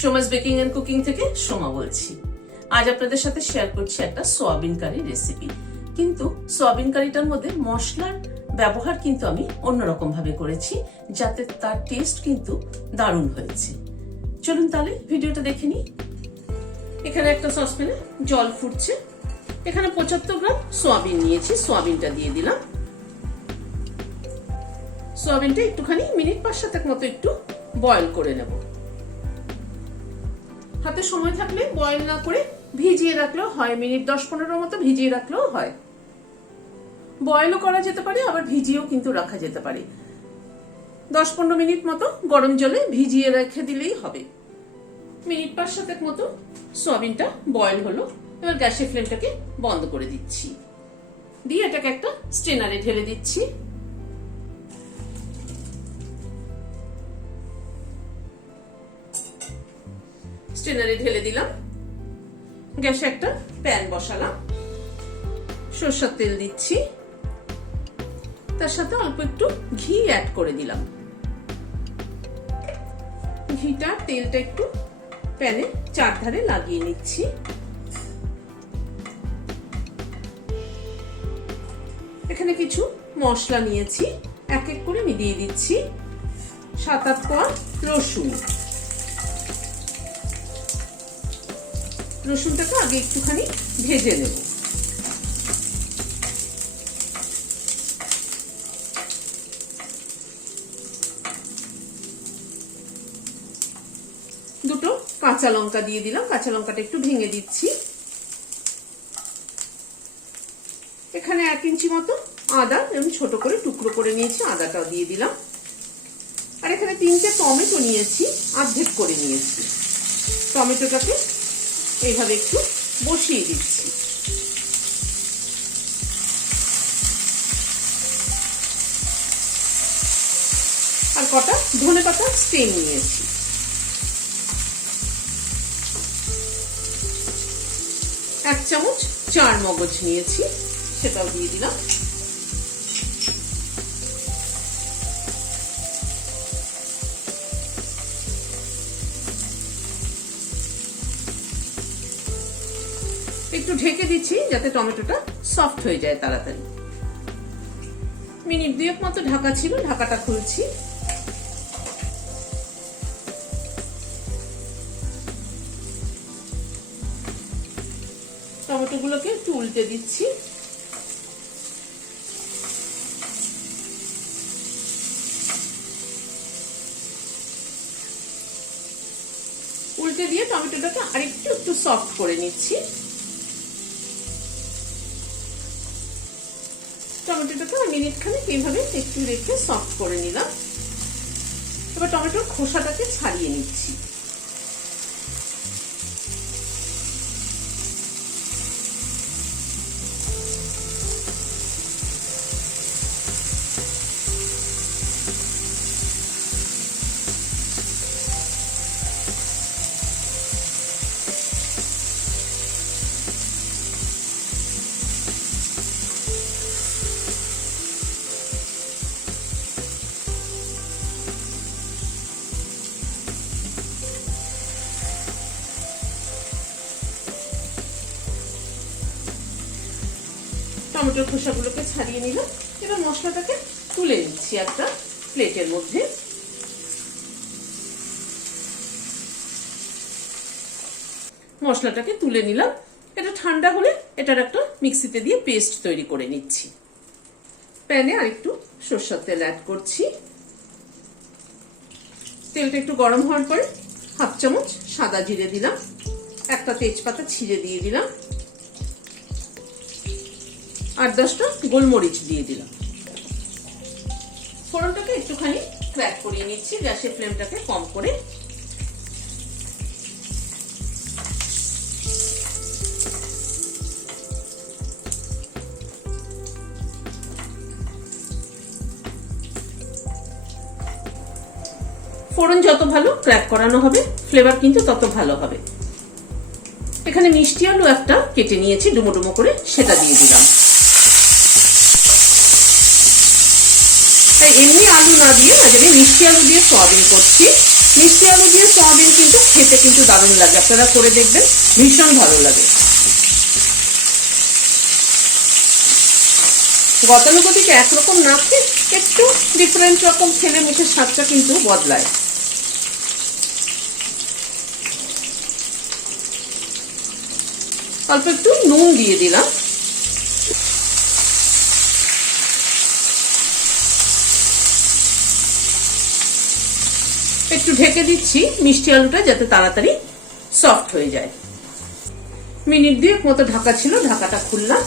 Soma's baking and cooking থেকে সোমা বলছি। আজ আপনাদের সাথে শেয়ার করছি একটা সোয়াবিন কারি রেসিপি। কিন্তু সোয়াবিন কারিটার মধ্যে মশলার ব্যবহার কিন্তু আমি অন্যরকম ভাবে করেছি, যাতে তার টেস্ট কিন্তু দারুণ হয়েছে। চলুন তাহলে ভিডিওটা দেখে নিই। এখানে একটা সসপ্যানে জল ফুটছে, এখানে 75 গ্রাম সোয়াবিন নিয়েছি, সোয়াবিনটা দিয়ে দিলাম। সোয়াবিনটা একটুখানি মিনিট 5-7 মতো একটু বয়েল করে নেব। হাতে সময় থাকলে বয়েল না করে ভিজিয়ে রাখলেও হয়, মিনিট 10-15 মতো ভিজিয়ে রাখলেও হয়। বয়েলও করা যেতে পারে, আবার ভিজিয়েও কিন্তু রাখা যেতে পারে। 10-15 মিনিট মতো গরম জলে ভিজিয়ে রেখে দিলেই হবে। মিনিট 5-7 মতো সোয়াবিনটা বয়েল হলো। এবার গ্যাসের ফ্লেমটাকে বন্ধ করে দিচ্ছি, দিয়ে এটাকে একটা স্ট্রেনারে ঢেলে দিচ্ছি। স্ট্রেনারে ঢেলে দিলাম। গ্যাসে একটা প্যান বসালাম, সরষের তেল দিচ্ছি, তার সাথে অল্প একটু ঘি অ্যাড করে দিলাম। ঘিটা তেলটা একটু প্যানে চারধারে লাগিয়ে নিচ্ছি। এখানে কিছু মশলা নিয়েছি, এক এক করে আমি দিয়ে দিচ্ছি। 7-8 কোয়া রসুন। রসুনটাকে আগে একটুখানি ভেজে নেব। দুটো কাঁচা লঙ্কা দিয়ে দিলাম, কাঁচা লঙ্কাটা একটু ভেঙে দিচ্ছি। এখানে 1 ইঞ্চি মতো আদা আমি ছোট করে টুকরো করে নিয়েছি, আদাটাও দিয়ে দিলাম। আর এখানে 3টে টমেটো নিয়েছি, অর্ধেক করে নিয়েছি। টমেটোটাকে এইভাবে একটু বসিয়ে দিচ্ছি। আর কটা ধনেপাতা স্টেম নিয়েছি। এক চামচ চার মগজ নিয়েছি, সেটাও দিয়ে দিলাম। একটু ঢেকে দিচ্ছি যাতে টমেটোটা সফট হয়ে যায় তাড়াতাড়ি। মিনিট 2 মতো ঢাকা ছিল, ঢাকাটা খুলছি। টমেটোগুলোকে একটু উল্টে দিচ্ছি। উল্টে দিয়ে টমেটোটাকে আরেকটু একটু সফট করে নিচ্ছি। টমেটোটাকে মিনিট খানেক এইভাবে একটু রেখে সফট করে নিলাম। এবার টমেটোর খোসাটাকে ছাড়িয়ে নিচ্ছি। টমেটোর খোসাগুলোকে ছাড়িয়ে নিলাম। এবার মশলাটাকে তুলে নিচ্ছি একটা প্লেটের মধ্যে। মশলাটাকে তুলে নিলাম। এটা ঠান্ডা হলে এটার একটা মিক্সিতে দিয়ে পেস্ট তৈরি করে নিচ্ছি। প্যানে আরেকটু সরষের তেল অ্যাড করছি। তেলটা একটু গরম হওয়ার পরে 1/2 চামচ সাদা জিরে দিলাম, একটা তেজপাতা ছিঁড়ে দিয়ে দিলাম, আর 10টা গোলমরিচ দিয়ে দিলাম। ফোড়নটাকে একটুখানি ক্র্যাক করিয়ে নিচ্ছি, গ্যাসের ফ্লেমটাকে কম করে। ফোড়ন যত ভালো ক্র্যাক করানো হবে, ফ্লেভার কিন্তু তত ভালো হবে। এখানে মিষ্টি আলু একটা কেটে নিয়েছি ডুমো ডুমো করে, সেটা দিয়ে দিলাম। তাই এমনি আলু না দিয়ে, আমি মিষ্টি আলু দিয়ে সোয়াবিন করছি। মিষ্টি আলু দিয়ে সয়াবিন কিন্তু খেতে কিন্তু দারুণ লাগে, আপনারা করে দেখবেন, ভীষণ ভালো লাগে। গতানুগতিক একরকম না খেয়ে একটু ডিফারেন্ট রকম খেলে মুখের স্বাদটা কিন্তু বদলায়। অল্প একটু নুন দিয়ে দিলাম। একটু ঢেকে দিচ্ছি মিষ্টি আলুটা যাতে তাড়াতাড়ি সফট হয়ে যায়। মিনিট 2 মতো ঢাকা ছিল, ঢাকাটা খুললাম।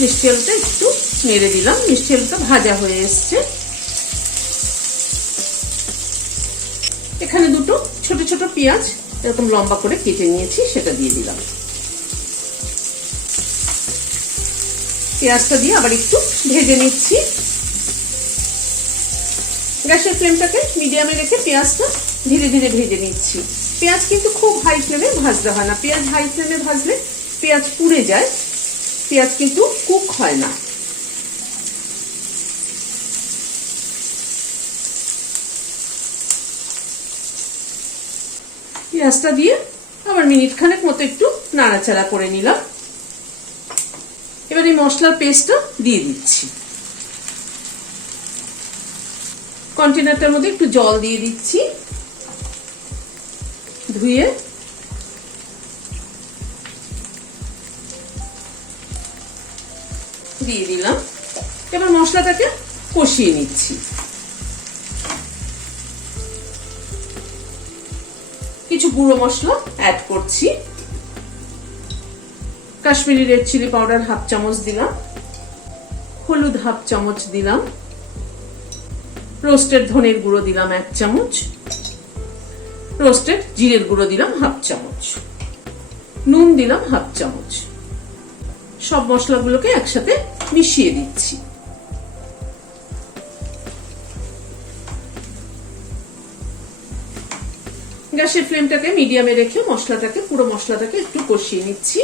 মিষ্টি আলুটা একটু নেড়ে দিলাম। মিষ্টি আলুটা ভাজা হয়ে এসছে। এখানে দুটো ছোট ছোট পেঁয়াজ এরকম লম্বা করে কেটে নিয়েছি, সেটা দিয়ে দিলাম। পেঁয়াজটা দিয়ে আবার একটু ভেজে নিচ্ছি। গ্যাসের ফ্লেমটাকে মিডিয়ামে রেখে পেঁয়াজটা ধীরে ধীরে ভেজে নিচ্ছি। পেঁয়াজ কিন্তু খুব হাই ফ্লেমে ভাজতে হয় না, পেঁয়াজ হাই ফ্লেমে ভাজলে পেঁয়াজ পুড়ে যায়, পেঁয়াজ কিন্তু কুক হয় না। পেঁয়াজটা দিয়ে আবার মিনিট খানেক মতো একটু নাড়াচাড়া করে নিলাম। এবার এই মশলার পেস্টটা দিয়ে দিচ্ছি। কন্টেনারটার মধ্যে একটু জল দিয়ে দিচ্ছি, ধুয়ে। দিয়ে দিলাম। এবার মশলাটাকে কষিয়ে নিচ্ছি। কিছু গুঁড়ো মশলা অ্যাড করছি। কাশ্মীরি রেড চিলি পাউডার 1/2 চামচ দিলাম, হলুদ 1/2 চামচ দিলাম, রোস্টেড ধনের গুঁড়ো দিলাম 1 চামচ, রোস্টেড জিরের গুঁড়ো দিলাম 1/2 চামচ, নুন দিলাম 1/2 চামচ। সব মশলাগুলোকে একসাথে মিশিয়ে দিচ্ছি। গ্যাসের ফ্লেমটাকে মিডিয়ামে রেখে পুরো মশলাটাকে একটু কষিয়ে নিচ্ছি।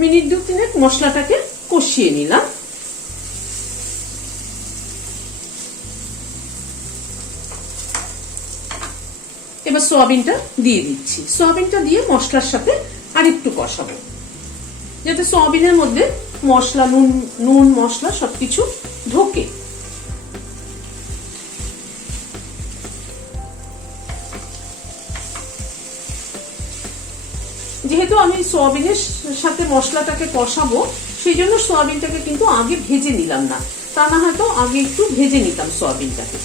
মিনিট 2-3 মশলাটাকে কষিয়ে নিলাম। এবার সয়াবিনটা দিয়ে দিচ্ছি। সয়াবিনটা দিয়ে মশলার সাথে আরেকটু কষাবো, যাতে সয়াবিনের মধ্যে মশলা নুন মশলা সবকিছু ঢোকে। যেহেতু আমি সয়াবিনের সাথে মশলাটাকে কষাবো, সেই জন্য সয়াবিনটাকে কিন্তু আগে ভেজে নিলাম না, তা না হয়তো আগে একটু ভেজে নিতাম সয়াবিনটাকে।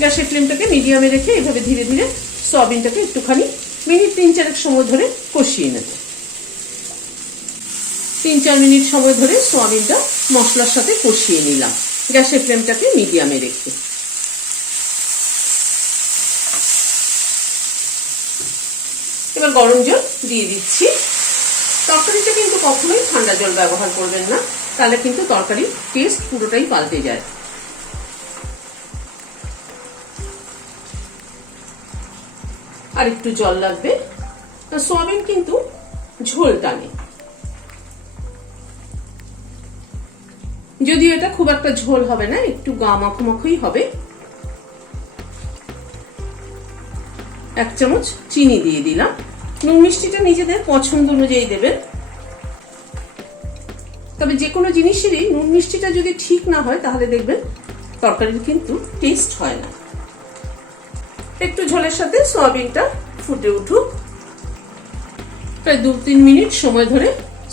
গ্যাসের ফ্লেমটাকে মিডিয়ামে রেখে এভাবে ধীরে ধীরে সয়াবিনটাকে একটুখানি মিনিট 3-4 সময় ধরে কষিয়ে নেব। 3-4 মিনিট সময় ধরে সয়াবিনটা মশলার সাথে কষিয়ে নিলাম, গ্যাসের ফ্লেমটাকে মিডিয়ামে রেখে। এবার গরম জল দিয়ে দিচ্ছি। তরকারিটা কিন্তু কখনোই ঠান্ডা জল ব্যবহার করবেন না, তাহলে কিন্তু তরকারির টেস্ট পুরোটাই পাল্টে যায়। আর একটু জল লাগবে, সয়াবিন কিন্তু ঝোল টানে। যদিও এটা খুব একটা ঝোল হবে না, একটু গা মাখোই হবে। 1 চামচ চিনি দিয়ে দিলাম। নুন মিষ্টিটা নিজেদের পছন্দ অনুযায়ী দেবেন, তবে যে কোনো জিনিসেরই নুন মিষ্টিটা যদি ঠিক না হয় তাহলে দেখবেন তরকারির কিন্তু টেস্ট হয় না। একটু ঝোলের সাথে সয়াবিনটা ফুটে উঠুক। প্রায় 2-3 মিনিট সময় ধরে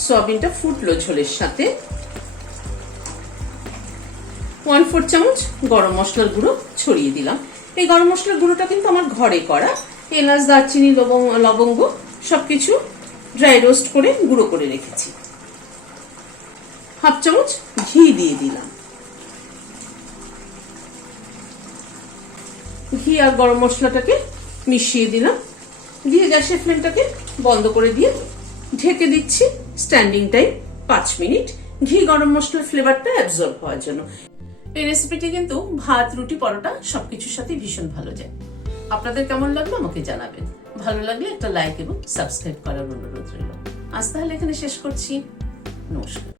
সয়াবিনটা ফুটলো ঝোলের সাথে। 1/4 চামচ গরম মশলার গুঁড়ো ছড়িয়ে দিলাম। এই গরম মশলার গুঁড়োটা কিন্তু আমার ঘরে করা, এলাচ দারচিনি লবঙ্গ সবকিছু ড্রাই রোস্ট করে গুঁড়ো করে রেখেছি। 1/2 চামচ ঘি দিয়ে দিলাম। ঘি আর গরম মশলাটাকে মিশিয়ে দিলাম, দিয়ে গ্যাসের ফ্লেমটাকে বন্ধ করে দিয়ে ঢেকে দিচ্ছি স্ট্যান্ডিং টাইম 5 মিনিট, ঘি গরম মশলার ফ্লেভারটা অ্যাবজর্ব হওয়ার জন্য। এই রেসিপিটি কিন্তু ভাত, রুটি, পরোটা সবকিছুর সাথে ভীষণ ভালো যায়। আপনাদের কেমন লাগলো আমাকে জানাবেন। ভালো লাগলে একটা লাইক এবং সাবস্ক্রাইব করার অনুরোধ রইল। আজ তাহলে এখানে শেষ করছি। নমস্কার।